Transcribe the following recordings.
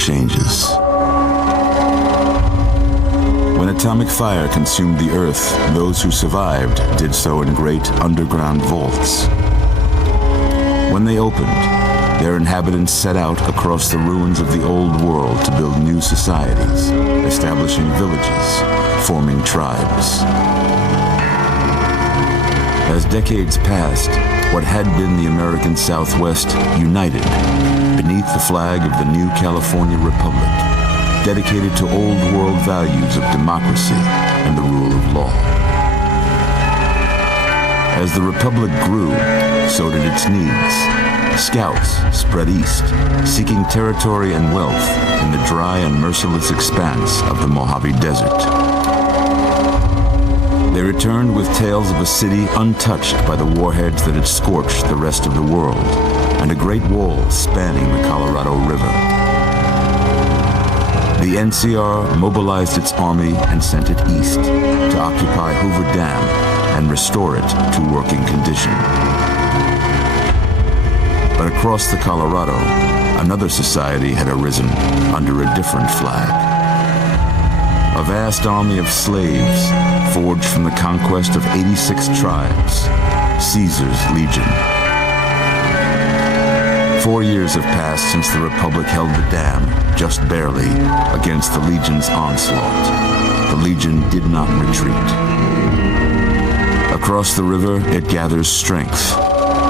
changes. When atomic fire consumed the Earth, those who survived did so in great underground vaults. When they opened, their inhabitants set out across the ruins of the old world to build new societies, establishing villages, forming tribes. As decades passed, what had been the American Southwest united beneath the flag of the new California Republic, dedicated to old world values of democracy and the rule of law. As the Republic grew, so did its needs. Scouts spread east, seeking territory and wealth in the dry and merciless expanse of the Mojave Desert. They returned with tales of a city untouched by the warheads that had scorched the rest of the world, and a great wall spanning the Colorado River. The NCR mobilized its army and sent it east to occupy Hoover Dam and restore it to working condition. But across the Colorado, another society had arisen under a different flag. A vast army of slaves forged from the conquest of 86 tribes, Caesar's Legion. 4 years have passed since the Republic held the dam, just barely, against the Legion's onslaught. The Legion did not retreat. Across the river, it gathers strength.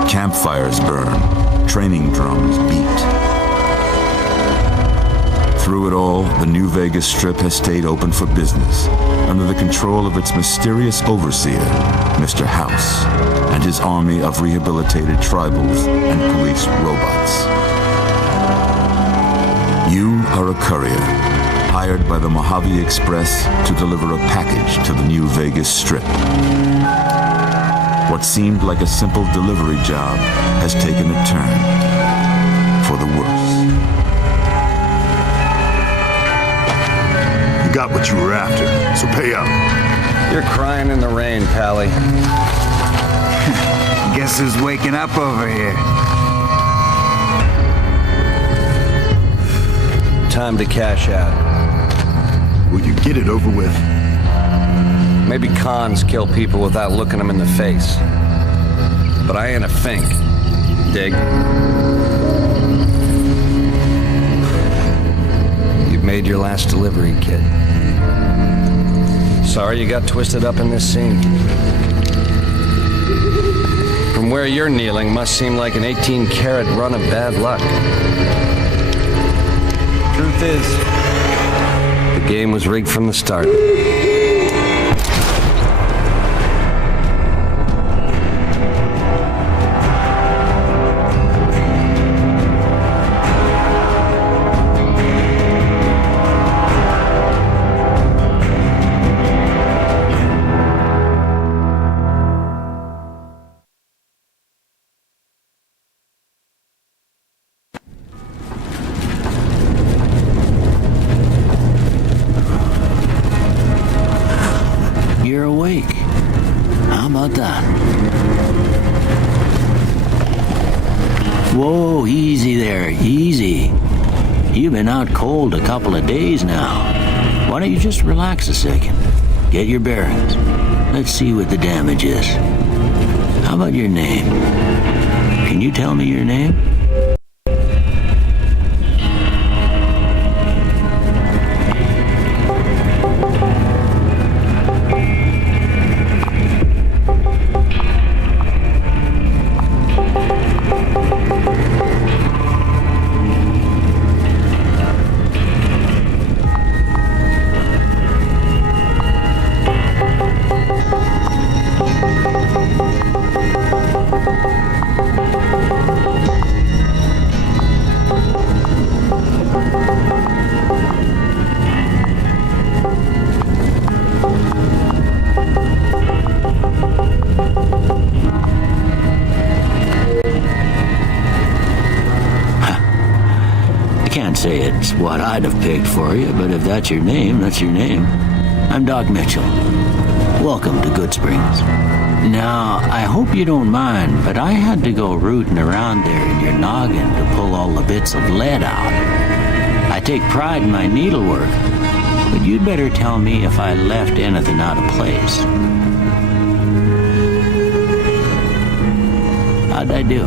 Campfires burn, training drums beat. Through it all, the New Vegas Strip has stayed open for business, under the control of its mysterious overseer, Mr. House, and his army of rehabilitated tribals and police robots. You are a courier, hired by the Mojave Express to deliver a package to the New Vegas Strip. What seemed like a simple delivery job has taken a turn for the worse. You got what you were after, so pay up. You're crying in the rain, Pally. Guess who's waking up over here? Time to cash out. Will you get it over with? Maybe cons kill people without looking them in the face. But I ain't a fink. Dig? You've made your last delivery, kid. Sorry you got twisted up in this scene. From where you're kneeling must seem like an 18-carat run of bad luck. Truth is, the game was rigged from the start. You're awake. How about that? Whoa, easy there, easy. You've been out cold a couple of days now. Why don't you just relax a second? Get your bearings. Let's see what the damage is. How about your name? Can you tell me your name? Say it's what I'd have picked for you, but if that's your name, that's your name. I'm Doc Mitchell. Welcome to Goodsprings. Now, I hope you don't mind, but I had to go rooting around there in your noggin to pull all the bits of lead out. I I take pride in my needlework, but you'd better tell me if I left anything out of place. How'd I do?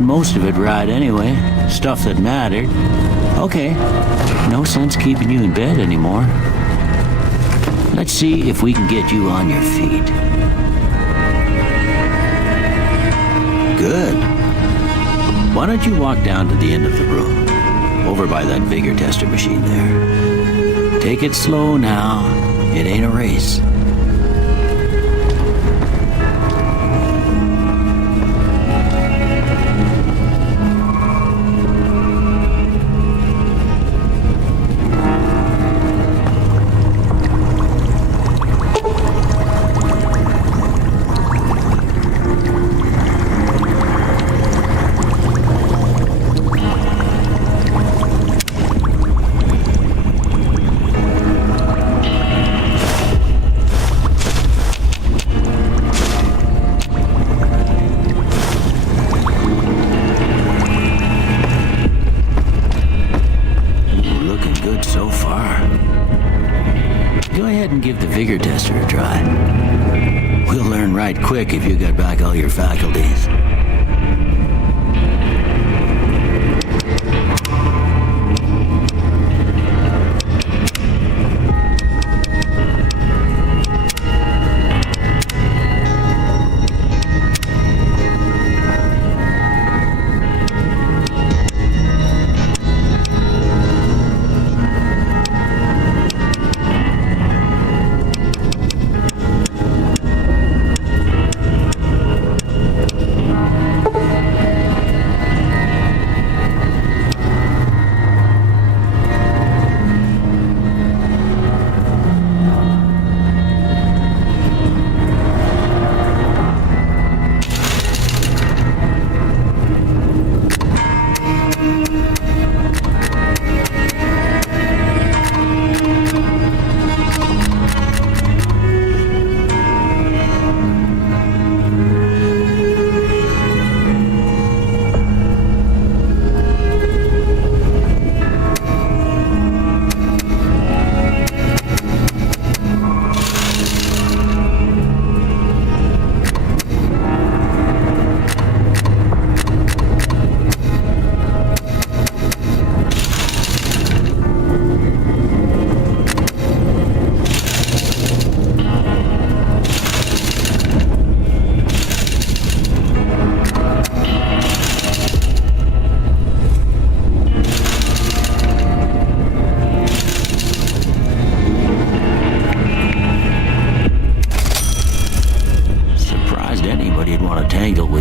Most of it right anyway. Stuff that mattered. Okay, no sense keeping you in bed anymore. Let's see if we can get you on your feet. Good. Why don't you walk down to the end of the room, over by that vigor tester machine there. Take it slow now. It ain't a race. Give the vigor tester a try. We'll learn right quick if you got back all your faculties.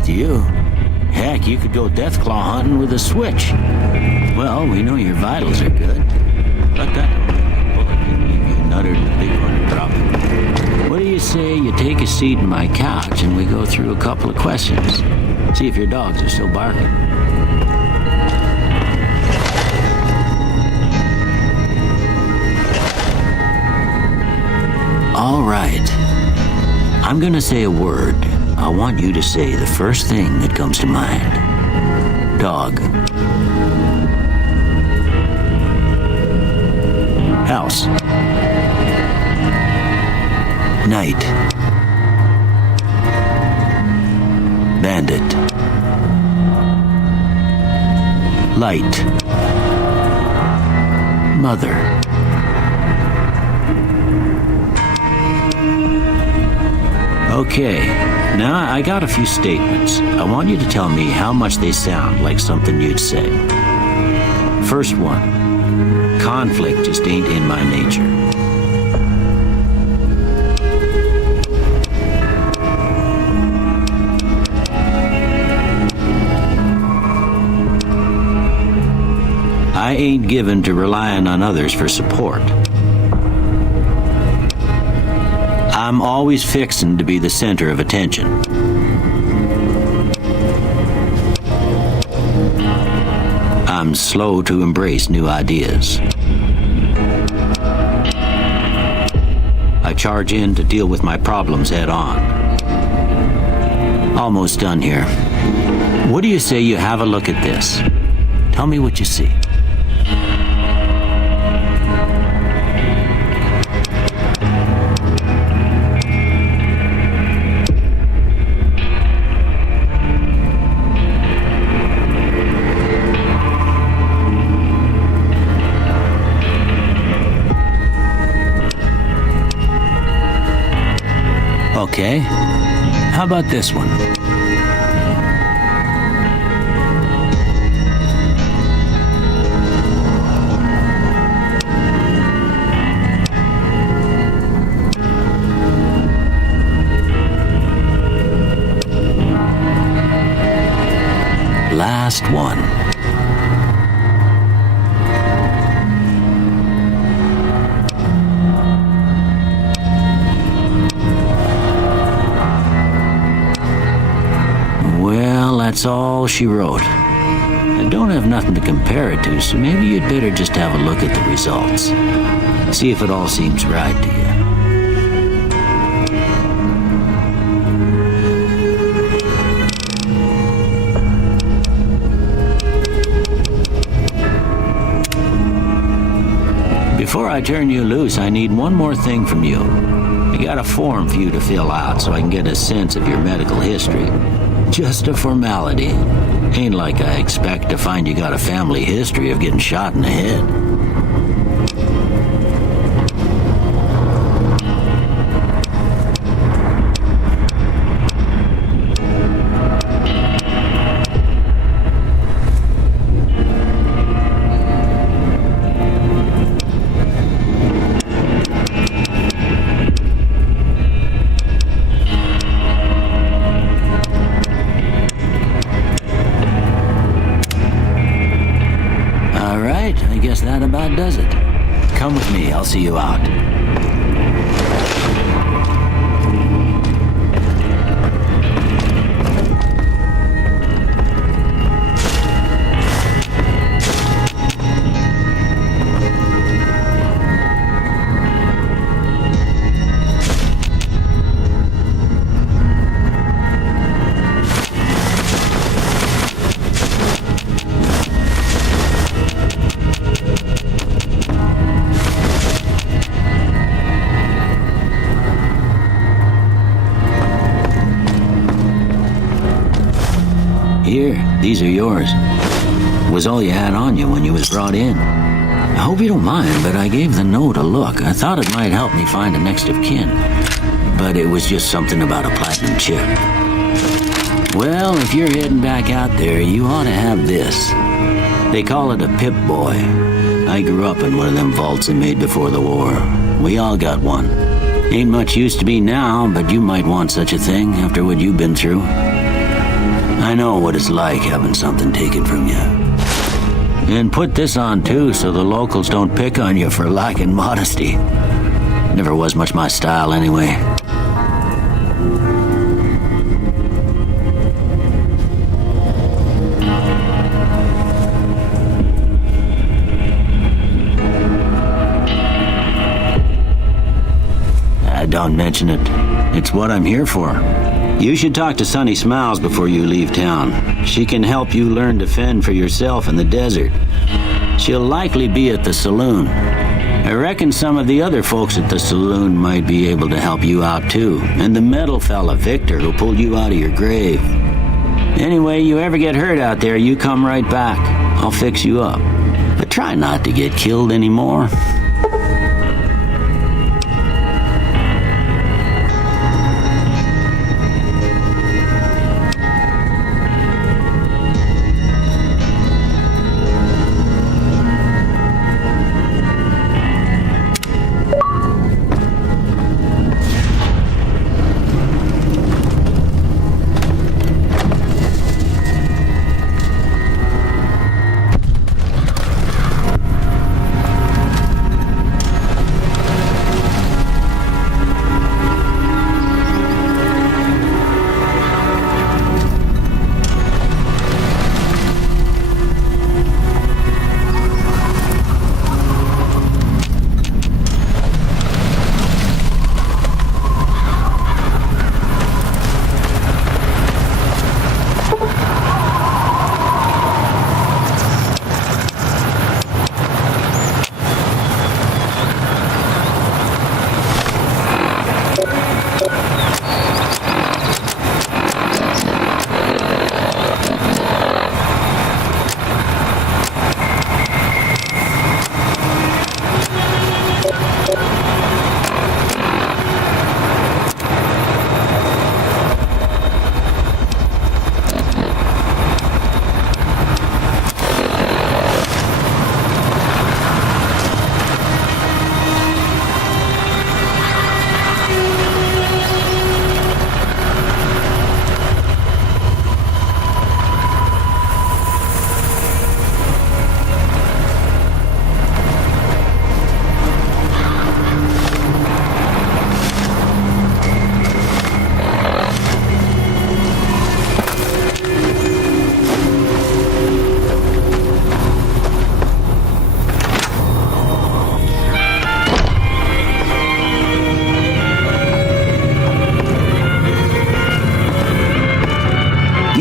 You. Heck, you could go deathclaw hunting with a switch. Well, we know your vitals are good, but that bullet can leave you nuttered in a big one drop. What do you say you take a seat in my couch and we go through a couple of questions? See if your dogs are still barking. I'm gonna say a word. I want you to say the first thing that comes to mind. Dog. House. Night. Bandit. Light. Mother. Okay, now I got a few statements. I want you to tell me how much they sound like something you'd say. First one, conflict just ain't in my nature. I ain't given to relying on others for support. I'm always fixin' to be the center of attention. I'm slow to embrace new ideas. I charge in to deal with my problems head on. Almost done here. What do you say you have a look at this? Tell me what you see. Okay, how about this one? Last one. That's all she wrote. I don't have nothing to compare it to, so maybe you'd better just have a look at the results. See if it all seems right to you. Before I turn you loose, I need one more thing from you. I got a form for you to fill out so I can get a sense of your medical history. Just a formality. Ain't like I expect to find you got a family history of getting shot in the head. That about does it. Come with me, I'll see you out. Here, these are yours. Was all you had on you when you was brought in. I hope you don't mind, but I gave the note a look. I thought it might help me find a next of kin. But it was just something about a platinum chip. Well, if you're heading back out there, you ought to have this. They call it a Pip-Boy. I grew up in one of them vaults they made before the war. We all got one. Ain't much use to me now, but you might want such a thing after what you've been through. I know what it's like having something taken from you. And put this on too, so the locals don't pick on you for lacking modesty. Never was much my style anyway. Don't mention it. It's what I'm here for. You should talk to Sunny Smiles before you leave town. She can help you learn to fend for yourself in the desert. She'll likely be at the saloon. I reckon some of the other folks at the saloon might be able to help you out too. And the metal fella, Victor, who pulled you out of your grave. Anyway, you ever get hurt out there, you come right back. I'll fix you up. But try not to get killed anymore.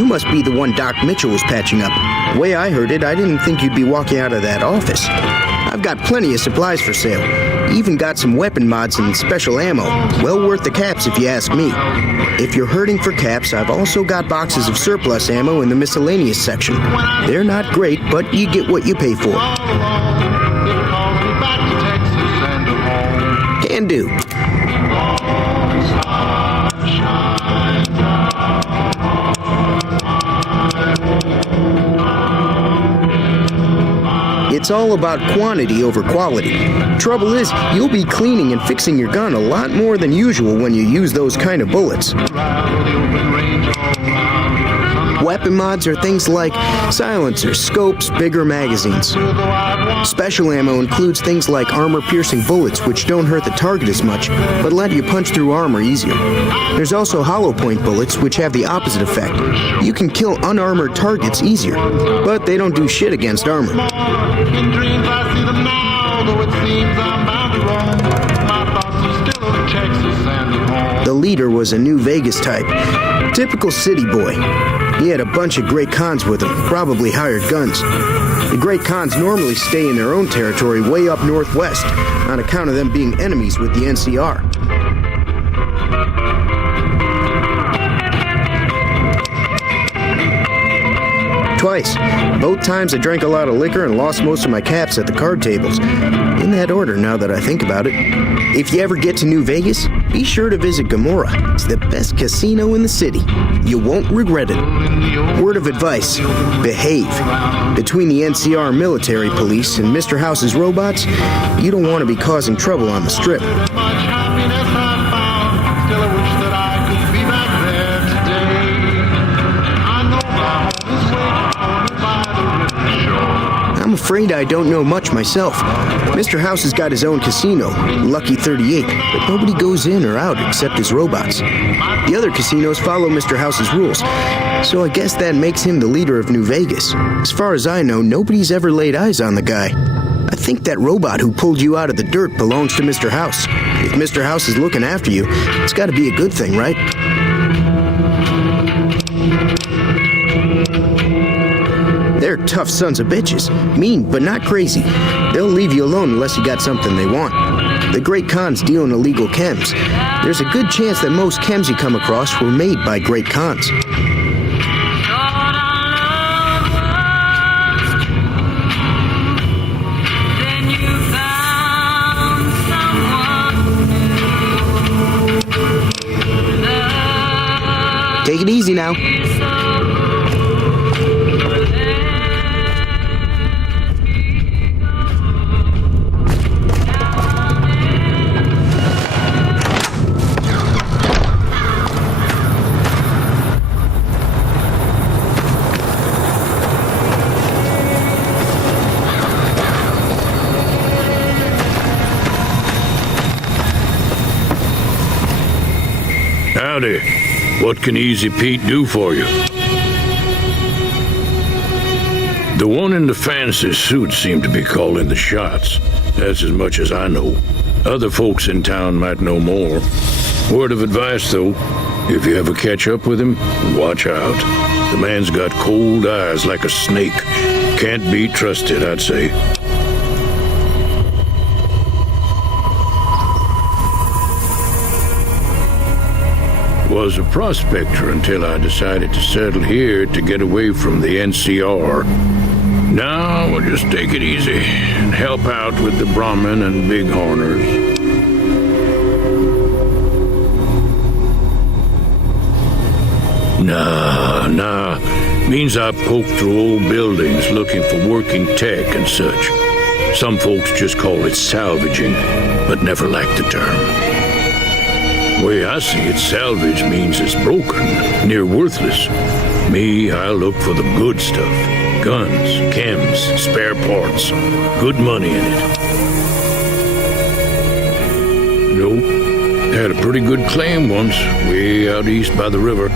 Must be the one Doc Mitchell was patching up. The way I heard it, I didn't think you'd be walking out of that office. I've got plenty of supplies for sale. Even got some weapon mods and special ammo. Well worth the caps if you ask me. If you're hurting for caps, I've also got boxes of surplus ammo in the miscellaneous section. They're not great, but you get what you pay for. Can do. It's all about quantity over quality. Trouble is, you'll be cleaning and fixing your gun a lot more than usual when you use those kind of bullets. Weapon mods are things like silencers, scopes, bigger magazines. Special ammo includes things like armor-piercing bullets, which don't hurt the target as much, but let you punch through armor easier. There's also hollow point bullets, which have the opposite effect. You can kill unarmored targets easier, but they don't do shit against armor. In dreams I see them now, though it seems I'm bound to roam. My thoughts are still of Texas and of home. The leader was a New Vegas type. Typical city boy. He had a bunch of Great Khans with him, probably hired guns. The Great Khans normally stay in their own territory way up northwest, on account of them being enemies with the NCR. Twice. Both times I drank a lot of liquor and lost most of my caps at the card tables. In that order, now that I think about it. If you ever get to New Vegas, be sure to visit Gomorrah. It's the best casino in the city. You won't regret it. Word of advice, behave. Between the NCR military police and Mr. House's robots, you don't want to be causing trouble on the Strip. Much happiness I found, still I wish that I could be back there today. I know my home is waiting for me by the river shore. I'm afraid I don't know much myself. Mr. House has got his own casino, Lucky 38, but nobody goes in or out except his robots. The other casinos follow Mr. House's rules, so I guess that makes him the leader of New Vegas. As far as I know, nobody's ever laid eyes on the guy. I think that robot who pulled you out of the dirt belongs to Mr. House. If Mr. House is looking after you, it's got to be a good thing, right? They're tough sons of bitches. Mean, but not crazy. They'll leave you alone unless you got something they want. The Great Khans deal in illegal chems. There's a good chance that most chems you come across were made by Great Khans. Take it easy now. Howdy. What can Easy Pete do for you? The one in the fancy suit seemed to be calling the shots. That's as much as I know. Other folks in town might know more. Word of advice, though, if you ever catch up with him, watch out. The man's got cold eyes like a snake. Can't be trusted, I'd say. Was a prospector until I decided to settle here to get away from the NCR. Now we'll just take it easy and help out with the Brahmin and Bighorners. Nah. Means I poke through old buildings looking for working tech and such. Some folks just call it salvaging, but never liked the term. Way I see it, salvage means it's broken, near worthless. Me, I look for the good stuff. Guns, chems, spare parts. Good money in it. Nope. Had a pretty good claim once, way out east by the river,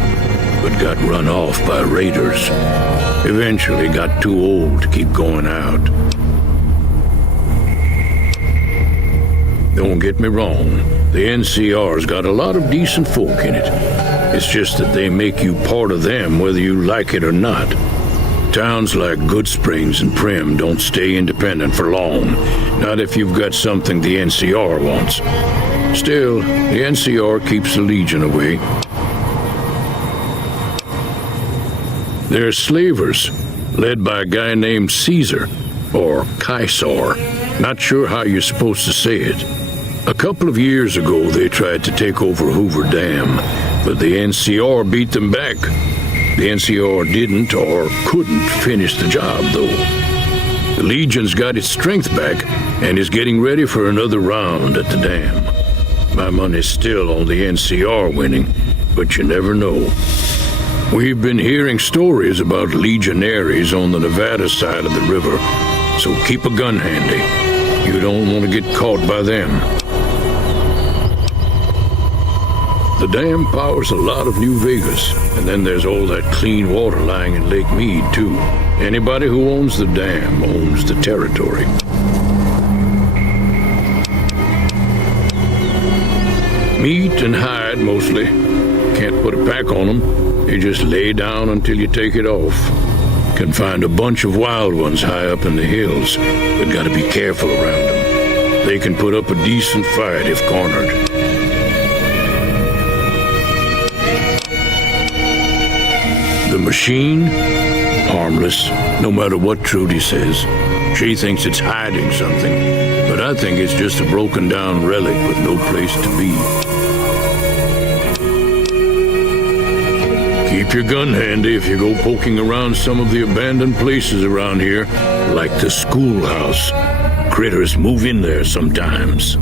but got run off by raiders. Eventually got too old to keep going out. Don't get me wrong, the NCR's got a lot of decent folk in it. It's just that they make you part of them whether you like it or not. Towns like Goodsprings and Prim don't stay independent for long, not if you've got something the NCR wants. Still, the NCR keeps the Legion away. They're slavers, led by a guy named Caesar, or Caesar. Not sure how you're supposed to say it. A couple of years ago, they tried to take over Hoover Dam, but the NCR beat them back. The NCR didn't or couldn't finish the job, though. The Legion's got its strength back and is getting ready for another round at the dam. My money's still on the NCR winning, but you never know. We've been hearing stories about legionaries on the Nevada side of the river, so keep a gun handy. You don't want to get caught by them. The dam powers a lot of New Vegas, and then there's all that clean water lying in Lake Mead, too. Anybody who owns the dam owns the territory. Meat and hide, mostly. Can't put a pack on them. You just lay down until you take it off. Can find a bunch of wild ones high up in the hills, but gotta be careful around them. They can put up a decent fight if cornered. The machine? Harmless, no matter what Trudy says. She thinks it's hiding something, but I think it's just a broken down relic with no place to be. Keep your gun handy if you go poking around some of the abandoned places around here, like the schoolhouse. Critters move in there sometimes.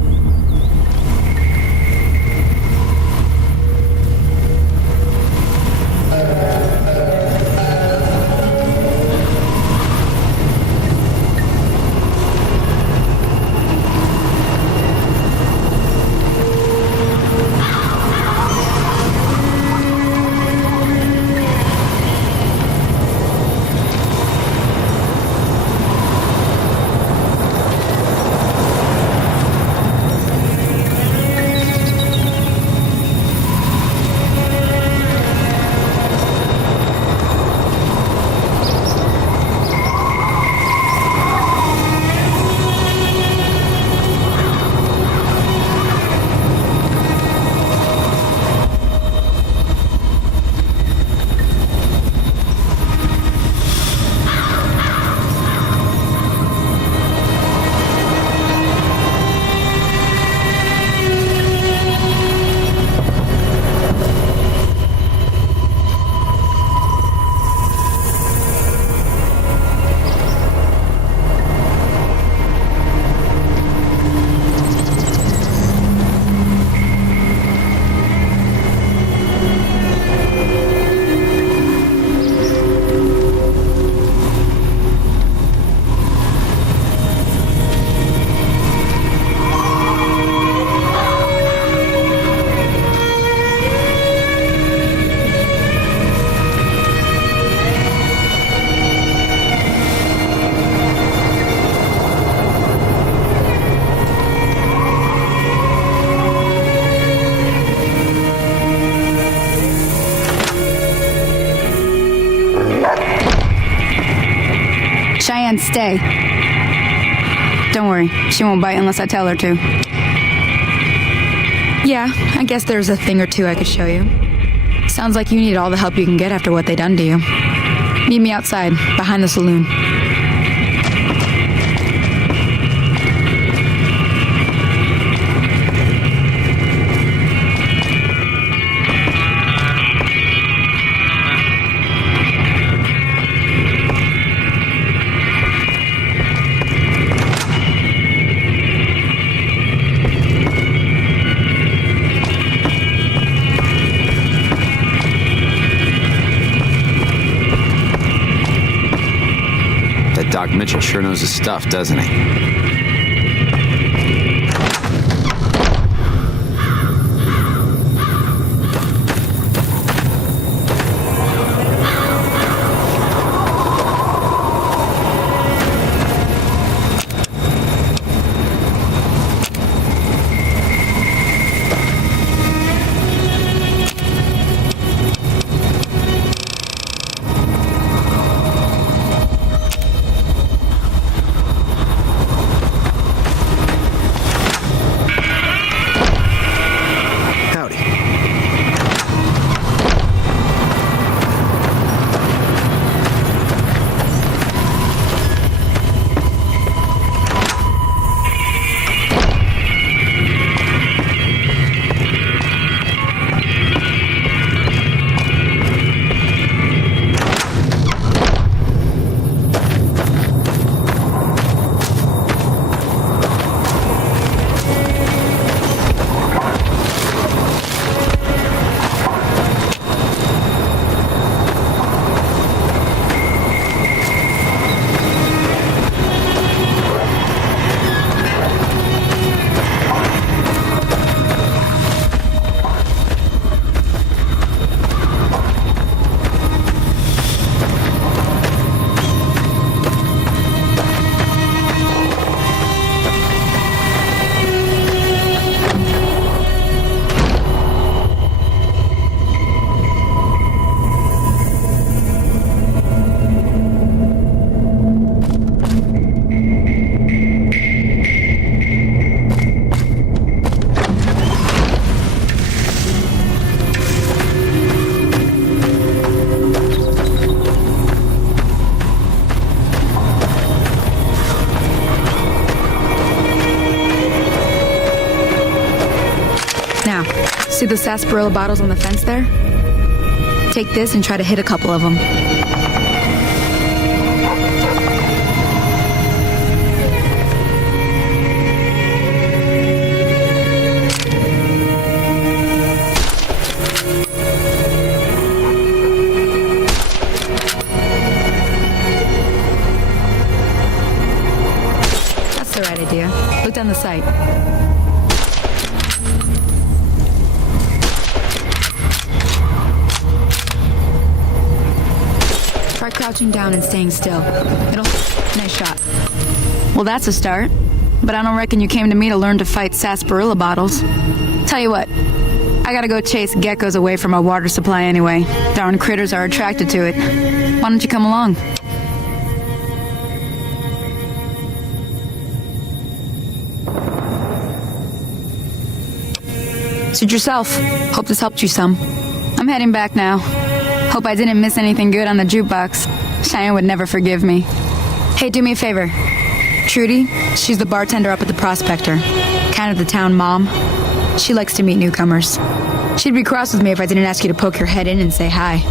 stay. Don't worry, she won't bite unless I tell her to. Yeah, I guess there's a thing or two I could show you. Sounds like you need all the help you can get after what they done to you. Meet me outside, behind the saloon. Doc Mitchell sure knows his stuff, doesn't he? See the sarsaparilla bottles on the fence there? Take this and try to hit a couple of them. That's the right idea. Look down the sight. Try crouching down and staying still. Nice shot. Well, that's a start. But I don't reckon you came to me to learn to fight sarsaparilla bottles. Tell you what, I gotta go chase geckos away from our water supply anyway. Darn critters are attracted to it. Why don't you come along? Suit yourself. Hope this helped you some. I'm heading back now. Hope I didn't miss anything good on the jukebox. Cheyenne would never forgive me. Hey, do me a favor. Trudy, she's the bartender up at the Prospector. Kind of the town mom. She likes to meet newcomers. She'd be cross with me if I didn't ask you to poke your head in and say hi.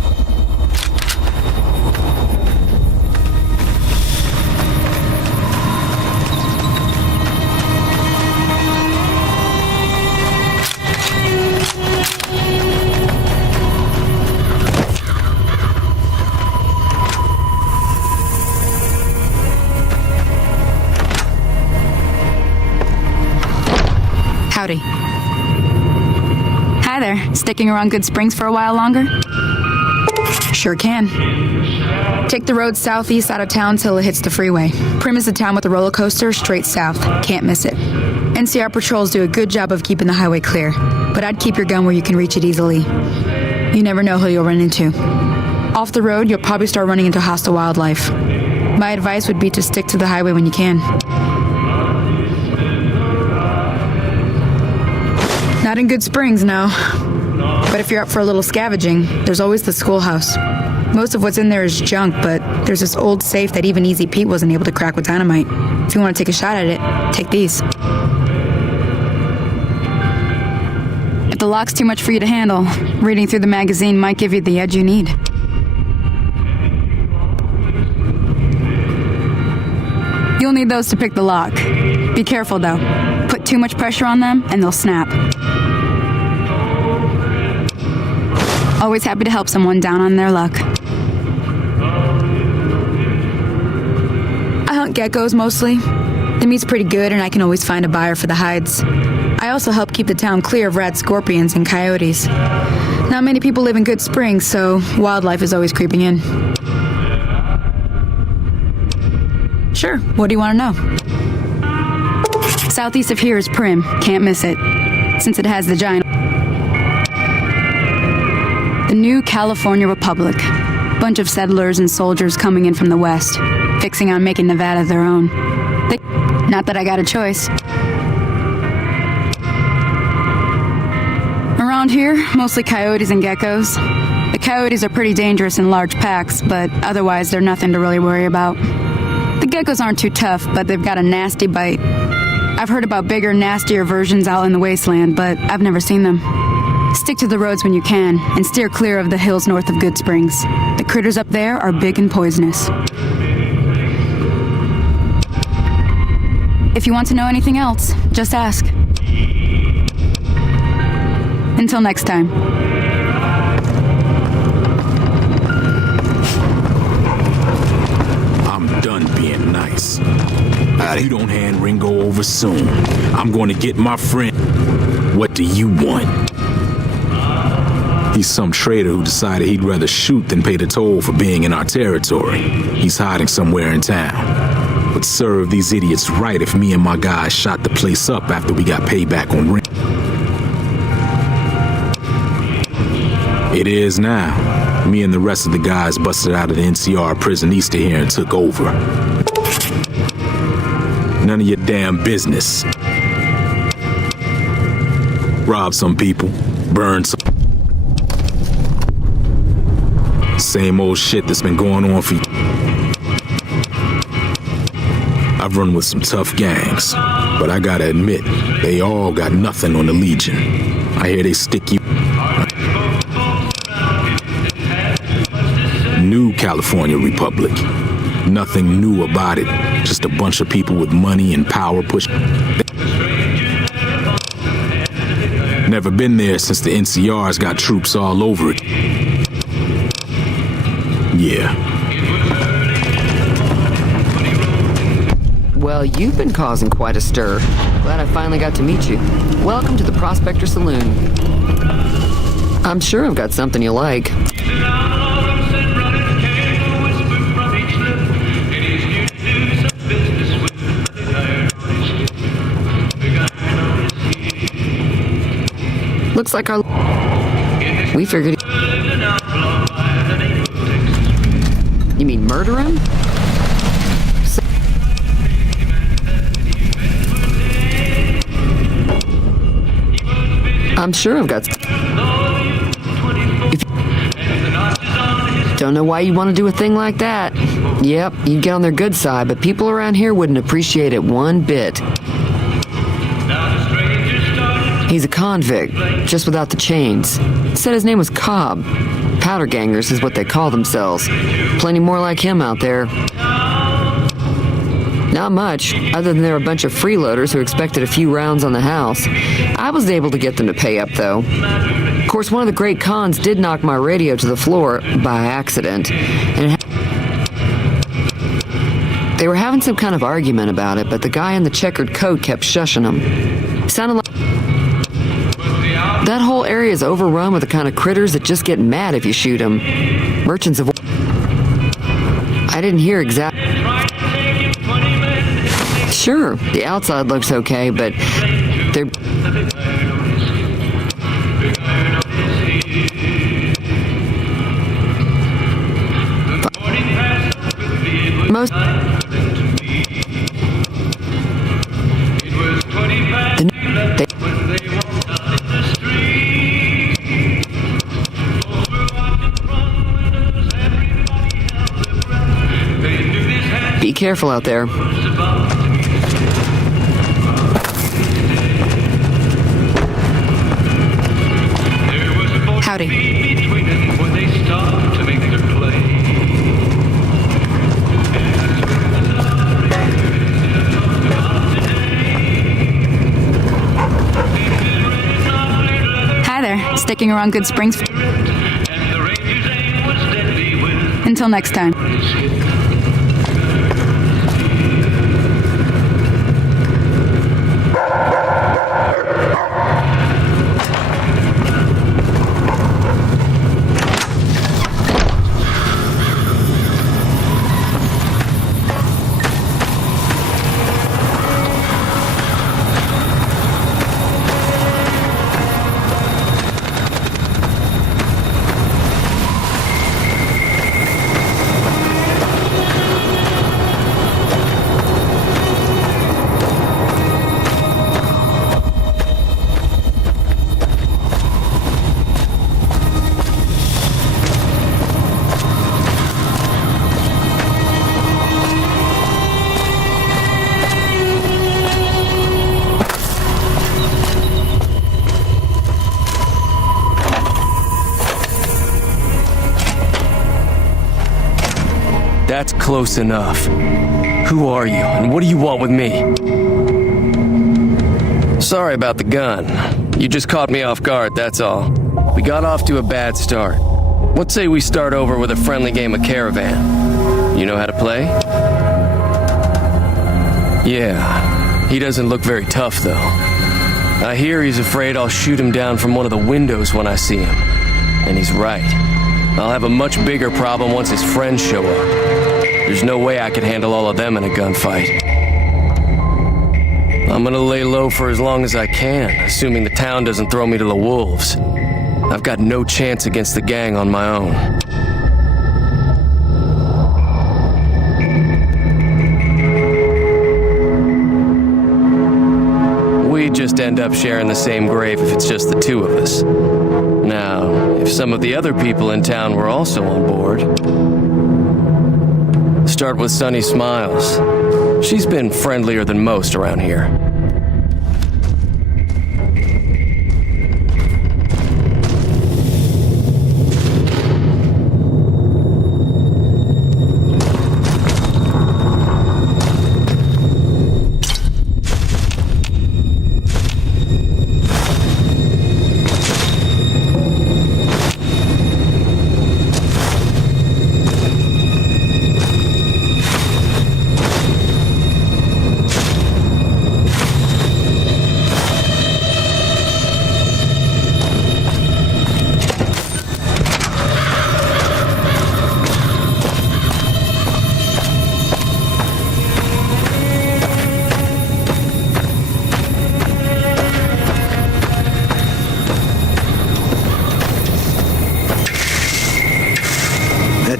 Howdy. Hi there. Sticking around Good Springs for a while longer? Sure can. Take the road southeast out of town till it hits the freeway. Primm is the town with the roller coaster straight south. Can't miss it. NCR patrols do a good job of keeping the highway clear, but I'd keep your gun where you can reach it easily. You never know who you'll run into. Off the road, you'll probably start running into hostile wildlife. My advice would be to stick to the highway when you can. Not in Good Springs, no. But if you're up for a little scavenging, there's always the schoolhouse. Most of what's in there is junk, but there's this old safe that even Easy Pete wasn't able to crack with dynamite. If you want to take a shot at it, take these. If the lock's too much for you to handle, reading through the magazine might give you the edge you need. You'll need those to pick the lock. Be careful, though. Put too much pressure on them, and they'll snap. Always happy to help someone down on their luck. I hunt geckos mostly. The meat's pretty good, and I can always find a buyer for the hides. I also help keep the town clear of rat scorpions and coyotes. Not many people live in Good Springs, so wildlife is always creeping in. Sure, what do you want to know? Southeast of here is Primm. Can't miss it, since it has the giant... The New California Republic. Bunch of settlers and soldiers coming in from the west, fixing on making Nevada their own. Not that I got a choice. Around here, mostly coyotes and geckos. The coyotes are pretty dangerous in large packs, but otherwise they're nothing to really worry about. The geckos aren't too tough, but they've got a nasty bite. I've heard about bigger, nastier versions out in the wasteland, but I've never seen them. Stick to the roads when you can, and steer clear of the hills north of Good Springs. The critters up there are big and poisonous. If you want to know anything else, just ask. Until next time. I'm done being nice. If you don't hand Ringo over soon, I'm going to get my friend. What do you want? He's some traitor who decided he'd rather shoot than pay the toll for being in our territory. He's hiding somewhere in town. Would serve these idiots right if me and my guys shot the place up after we got payback on Ringo. It is now. Me and the rest of the guys busted out of the NCR prison east of here and took over. None of your damn business. Rob some people, burn some. Same old shit that's been going on for years. I've run with some tough gangs, but I gotta admit, they all got nothing on the Legion. I hear they stick you. New California Republic. Nothing new about it. Just a bunch of people with money and power push. Never been there since the NCR's got troops all over it. Yeah. Well, you've been causing quite a stir. Glad I finally got to meet you. Welcome to the Prospector Saloon. I'm sure I've got something you like. Looks like our... We figured... You mean murder him? I'm sure I've got... Don't know why you want to do a thing like that. Yep, you'd get on their good side, but people around here wouldn't appreciate it one bit. He's a convict, just without the chains. Said his name was Cobb. Powder gangers is what they call themselves. Plenty more like him out there. Not much, other than they're a bunch of freeloaders who expected a few rounds on the house. I was able to get them to pay up, though. Of course, one of the great cons did knock my radio to the floor by accident. And they were having some kind of argument about it, but the guy in the checkered coat kept shushing them. Sounded like... That whole area is overrun with the kind of critters that just get mad if you shoot them. Merchants of... I didn't hear exactly... Sure, the outside looks okay, but they're... most. Be careful out there. Howdy. Hi there. Sticking around Good Springs? Until next time. That's close enough. Who are you, and what do you want with me? Sorry about the gun. You just caught me off guard, that's all. We got off to a bad start. What say we start over with a friendly game of Caravan? You know how to play? Yeah, he doesn't look very tough, though. I hear he's afraid I'll shoot him down from one of the windows when I see him. And he's right. I'll have a much bigger problem once his friends show up. There's no way I could handle all of them in a gunfight. I'm gonna lay low for as long as I can, assuming the town doesn't throw me to the wolves. I've got no chance against the gang on my own. We just end up sharing the same grave if it's just the two of us. Now, if some of the other people in town were also on board... Start with Sunny Smiles. She's been friendlier than most around here.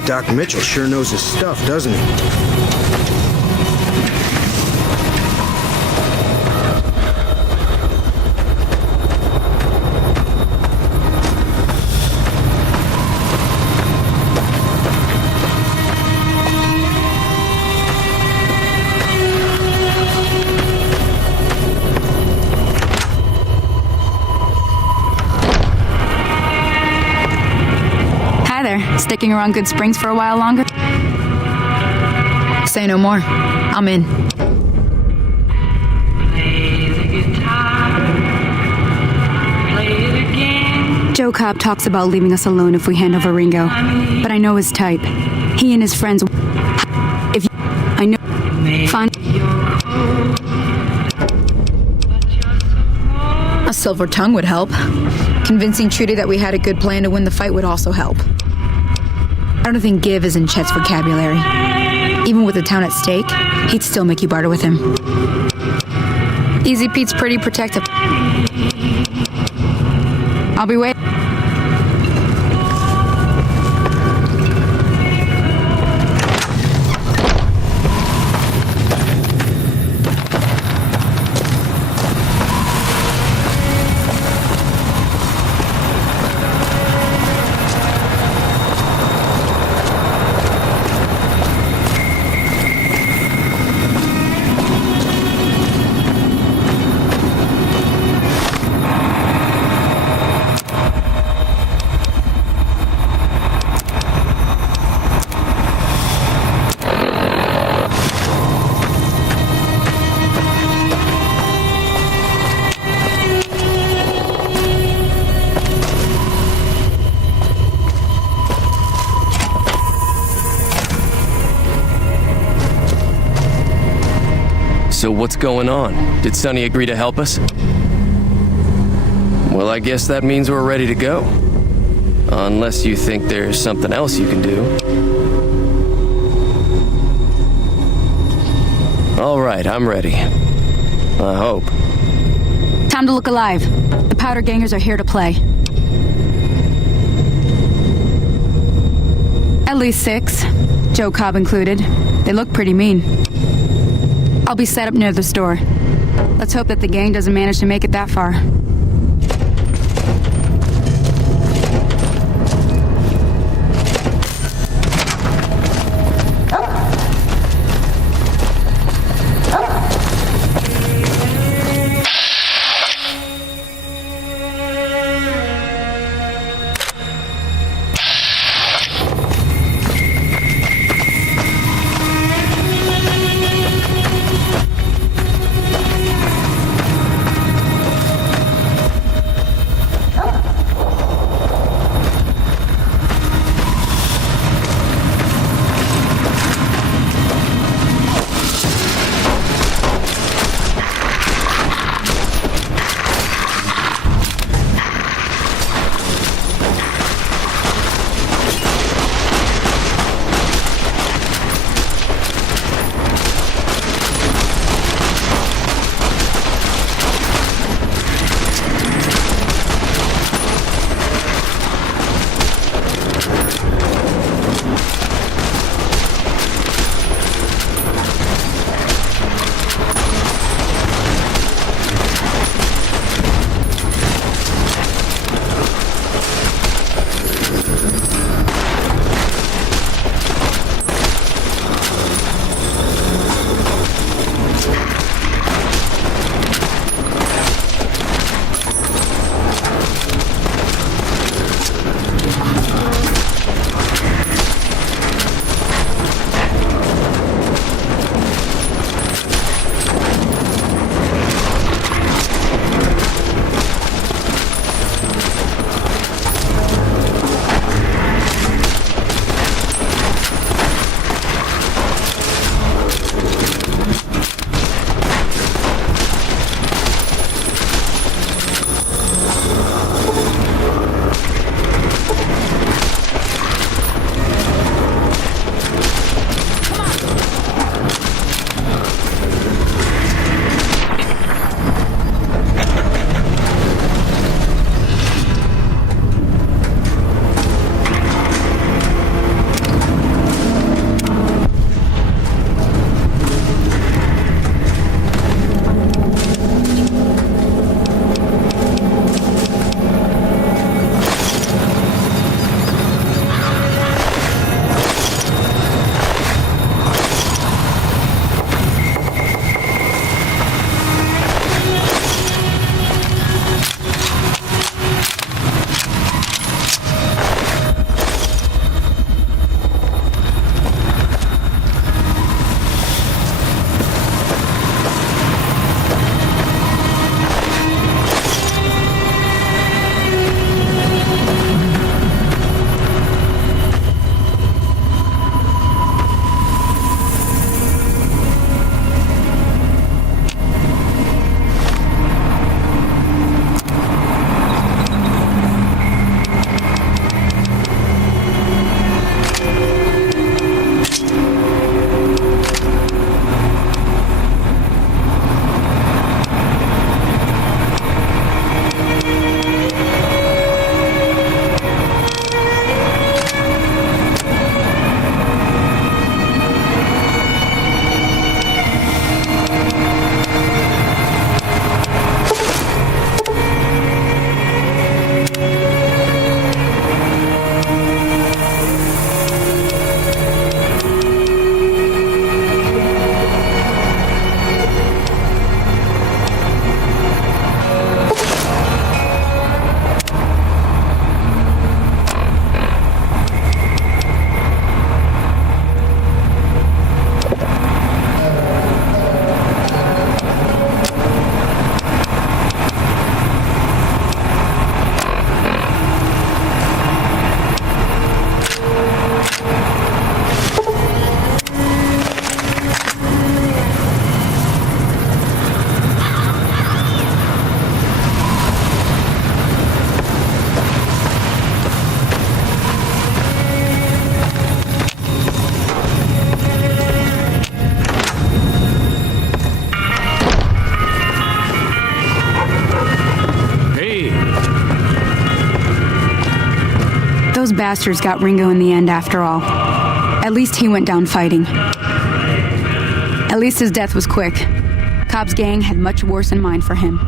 Doc Mitchell sure knows his stuff, doesn't he? Sticking around Good Springs for a while longer? Say no more. I'm in. Joe Cobb talks about leaving us alone if we hand over Ringo, but I know his type. He and his friends... If you... I know... Fine. A silver tongue would help. Convincing Trudy that we had a good plan to win the fight would also help. I don't think give is in Chet's vocabulary. Even with the town at stake, he'd still make you barter with him. Easy Pete's pretty protective. I'll be waiting. So what's going on? Did Sonny agree to help us? Well, I guess that means we're ready to go. Unless you think there's something else you can do. All right, I'm ready. I hope. Time to look alive. The powder gangers are here to play. At least 6, Joe Cobb included. They look pretty mean. I'll be set up near the store. Let's hope that the gang doesn't manage to make it that far. bastards got Ringo in the end after all. At least he went down fighting. At least his death was quick. Cobb's gang had much worse in mind for him.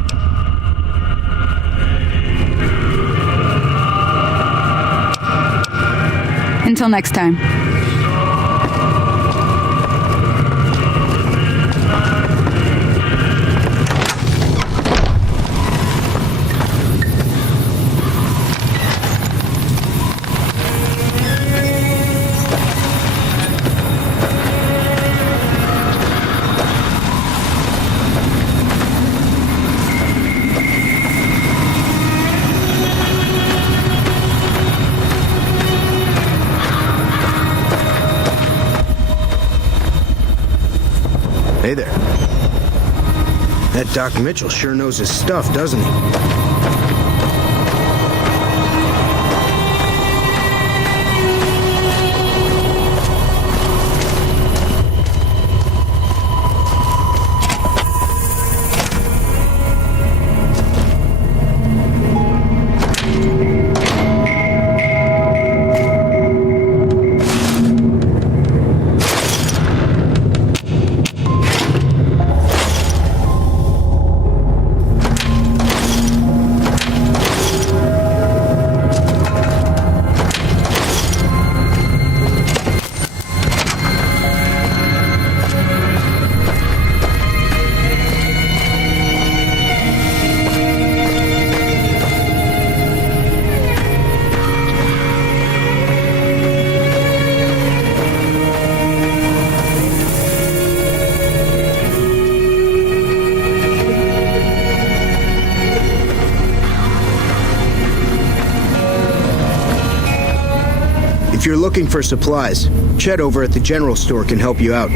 Until next time. Hey there. That Doc Mitchell sure knows his stuff, doesn't he? If you're looking for supplies, Chet over at the general store can help you out.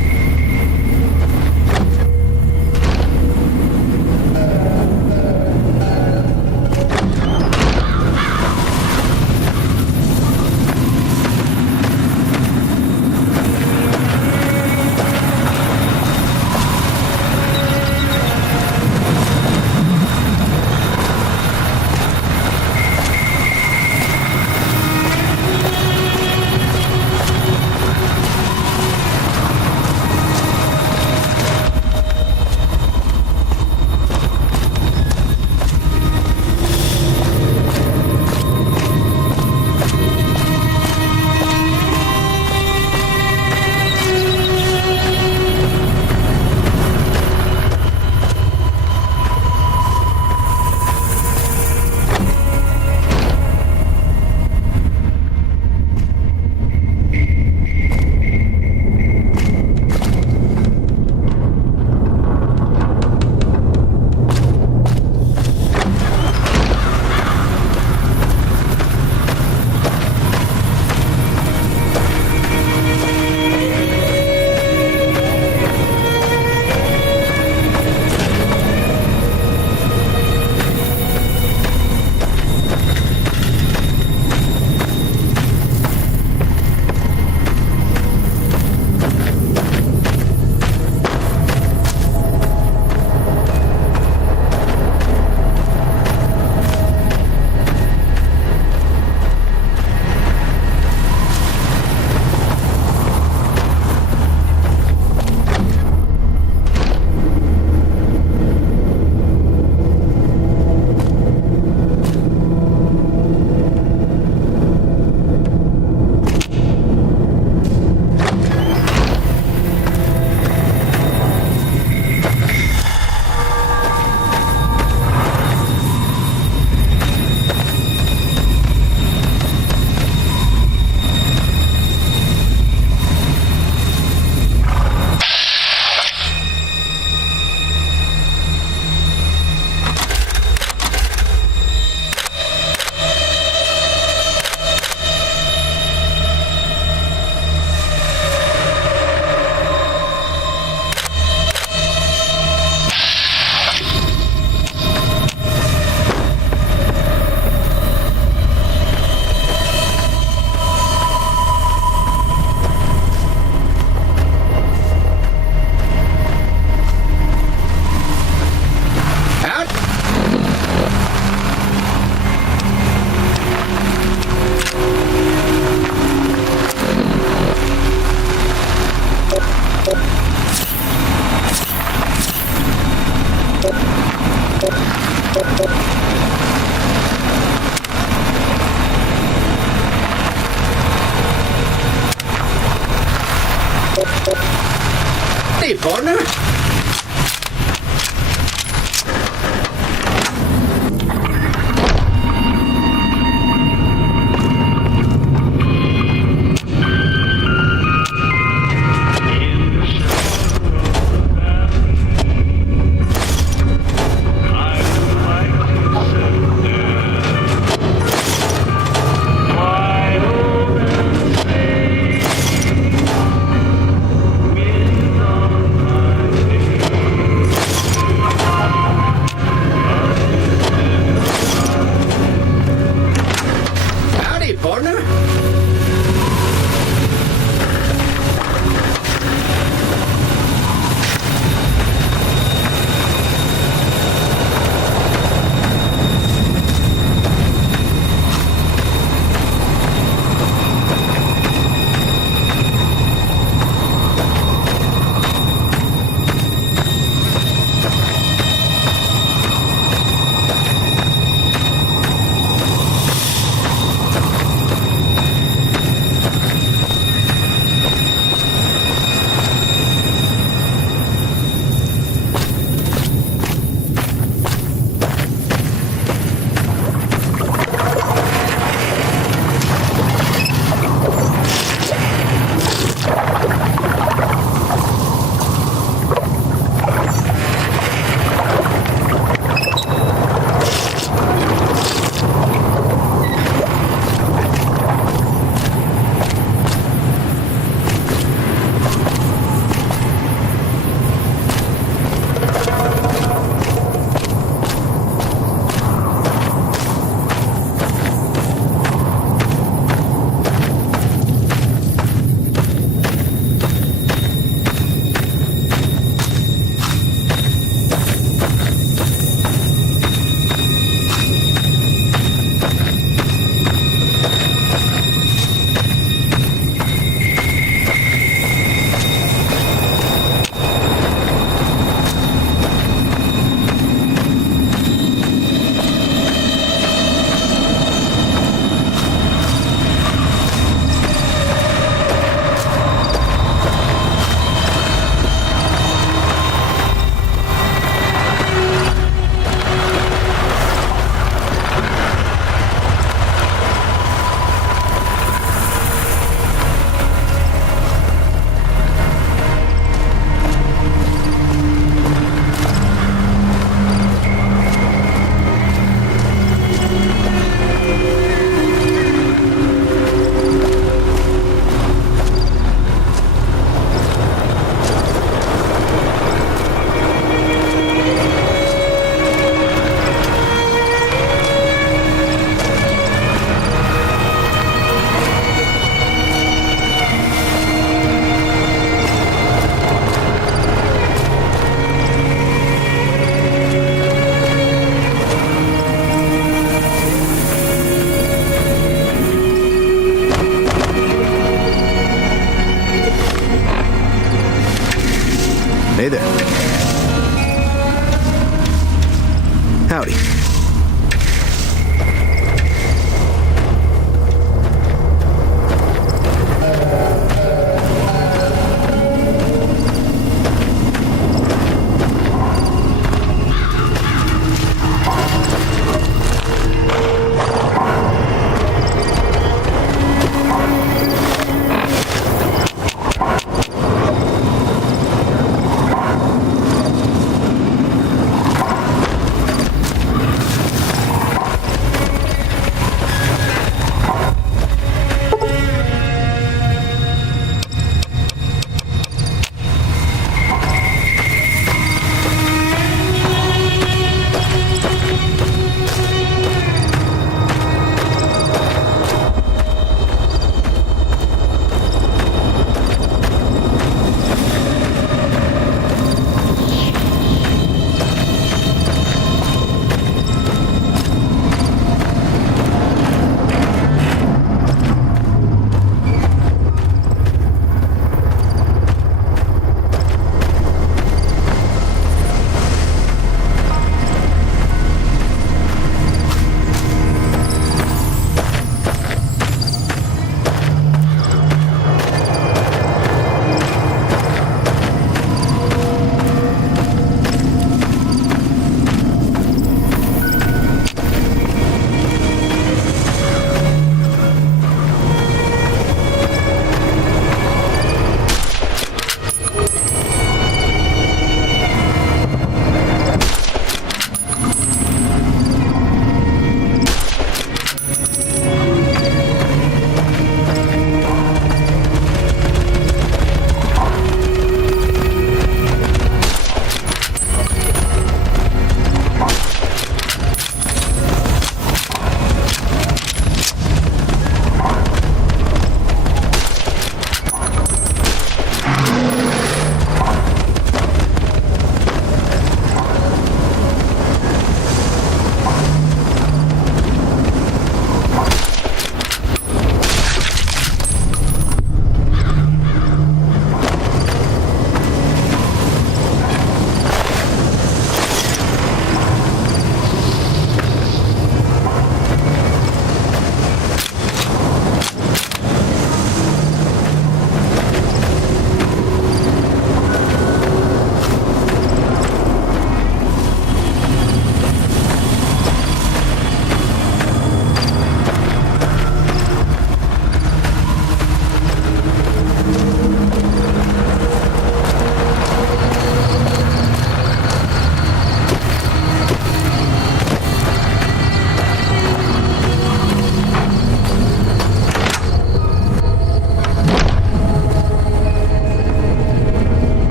Hey, partner. Hey there. Howdy.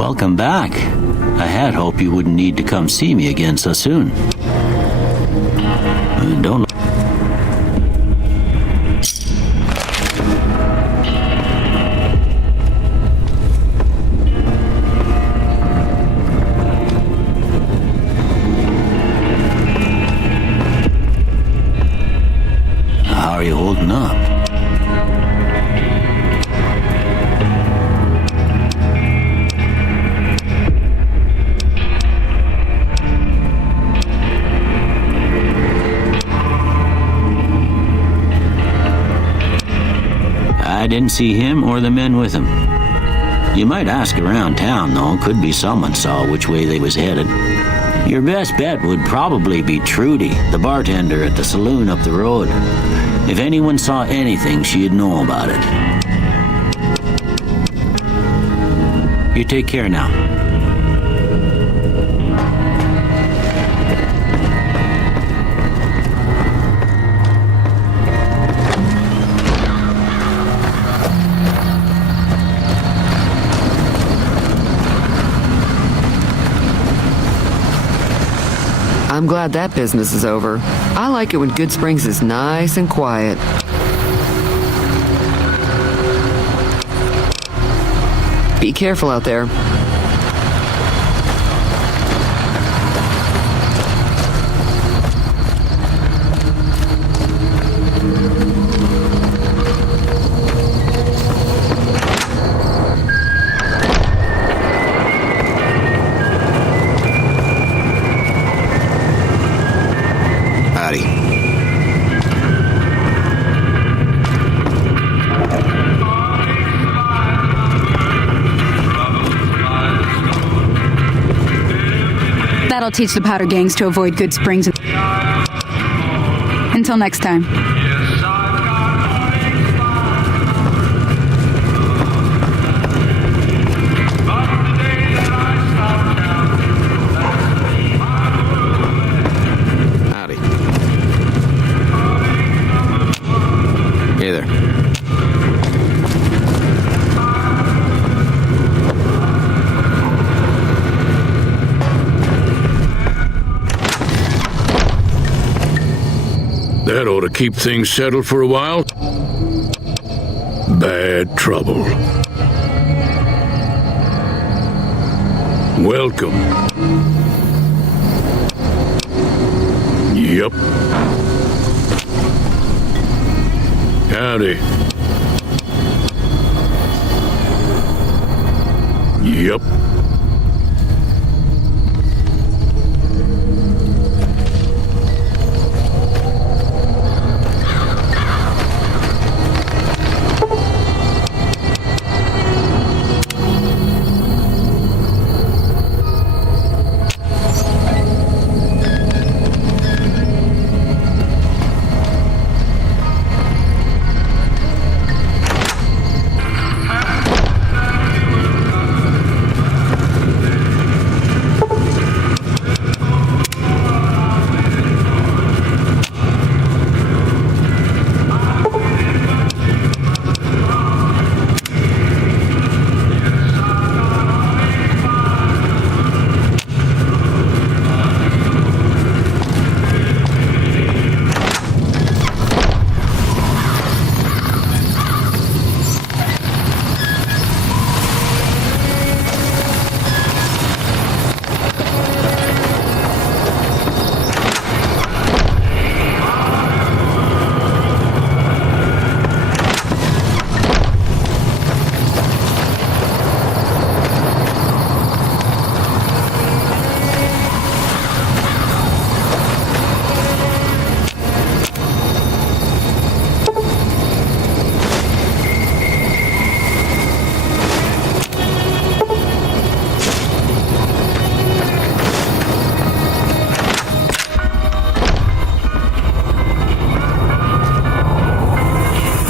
Welcome back. I had hoped you wouldn't need to come see me again so soon. Don't... How are you holding up? I didn't see him or the men with him. You might ask around town, though. Could be someone saw which way they was headed. Your best bet would probably be Trudy, the bartender at the saloon up the road. If anyone saw anything, she'd know about it. You take care now. I'm glad that business is over. I like it when Good Springs is nice and quiet. Be careful out there. That'll teach the powder gangs to avoid Good Springs. Until next time. Howdy. Hey there. That ought to keep things settled for a while. Bad trouble. Welcome. Yep. Howdy. Yep.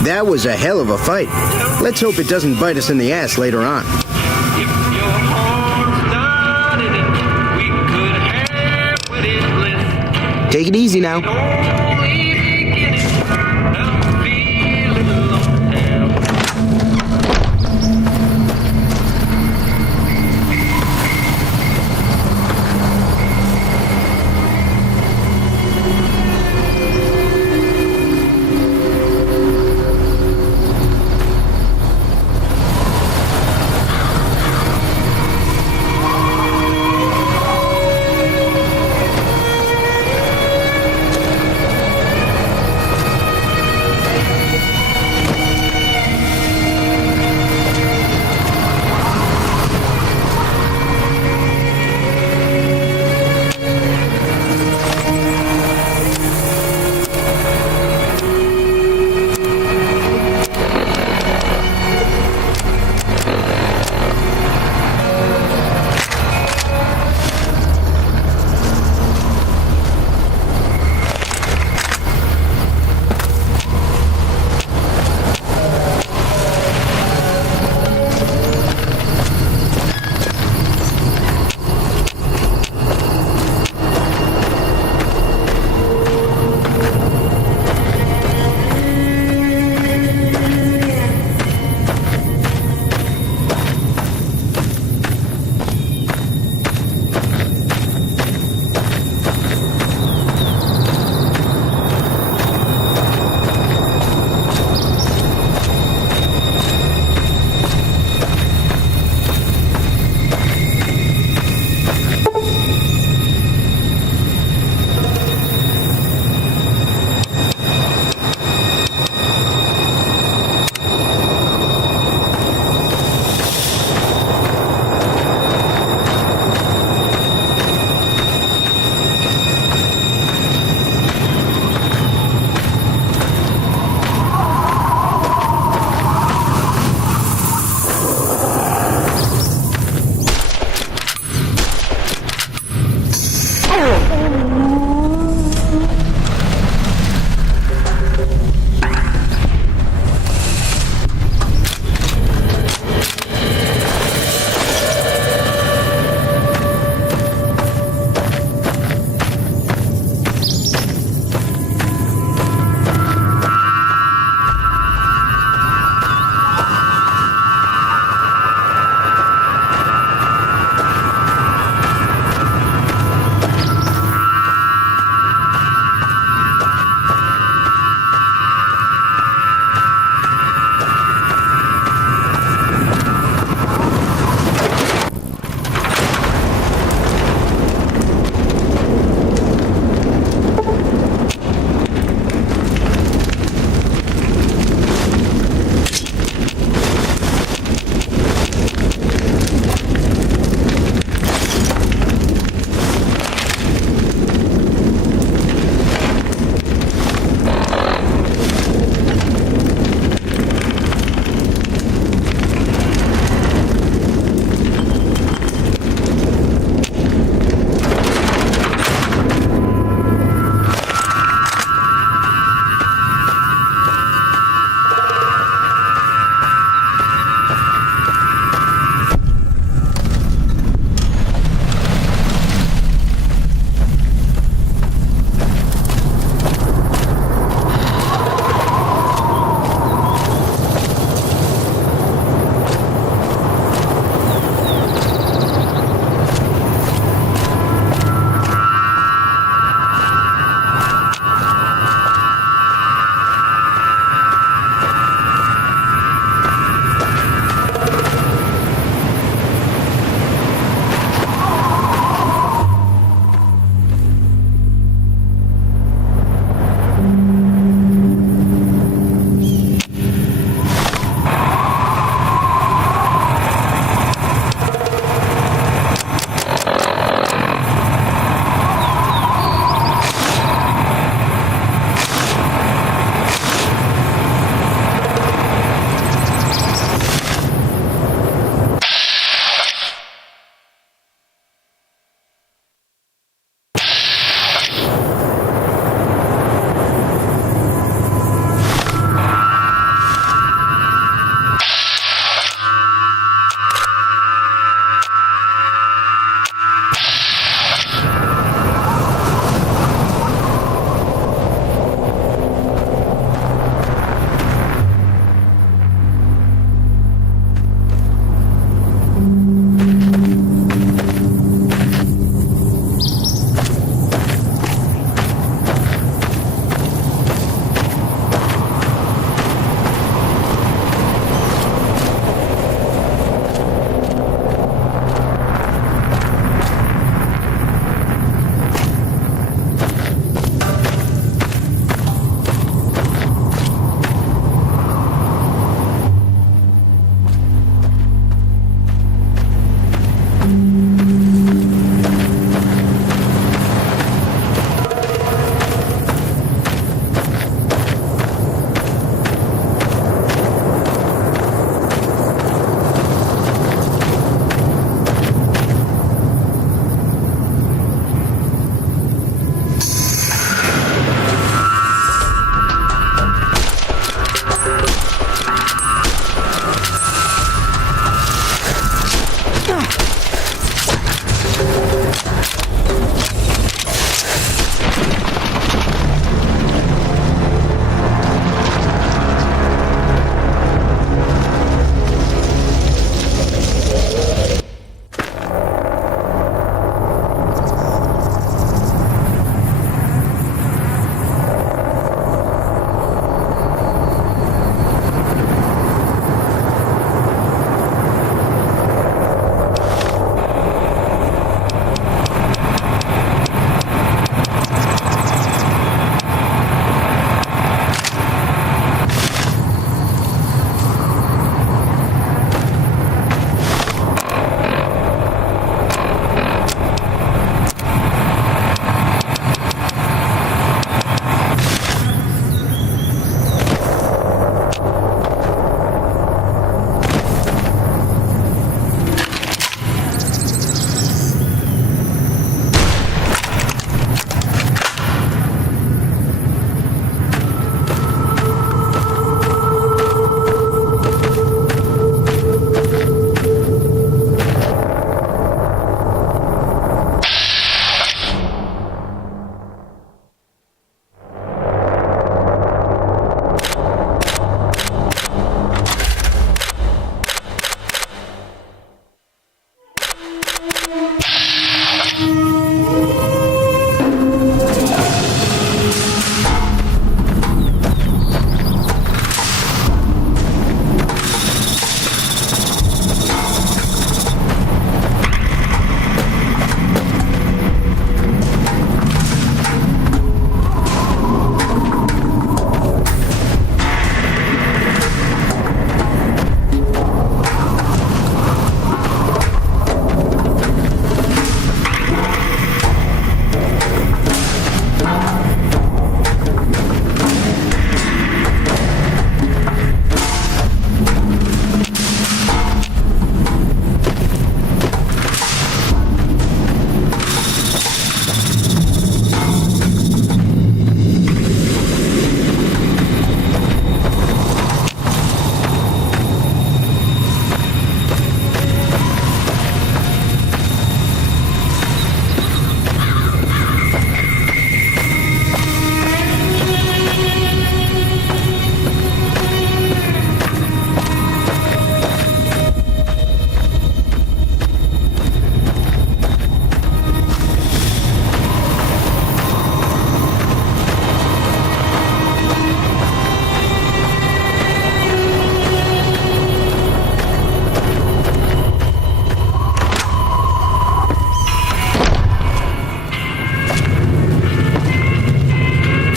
That was a hell of a fight. Let's hope it doesn't bite us in the ass later on. Take it easy now.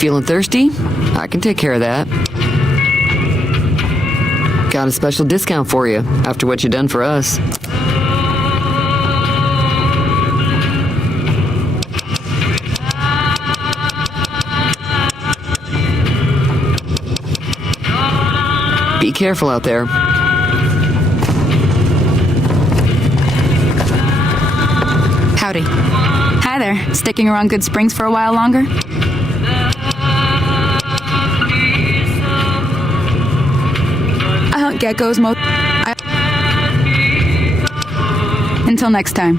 Feeling thirsty? I can take care of that. Got a special discount for you after what you done for us. Be careful out there. Howdy. Hi there. Sticking around Good Springs for a while longer? I hunt geckos Until next time.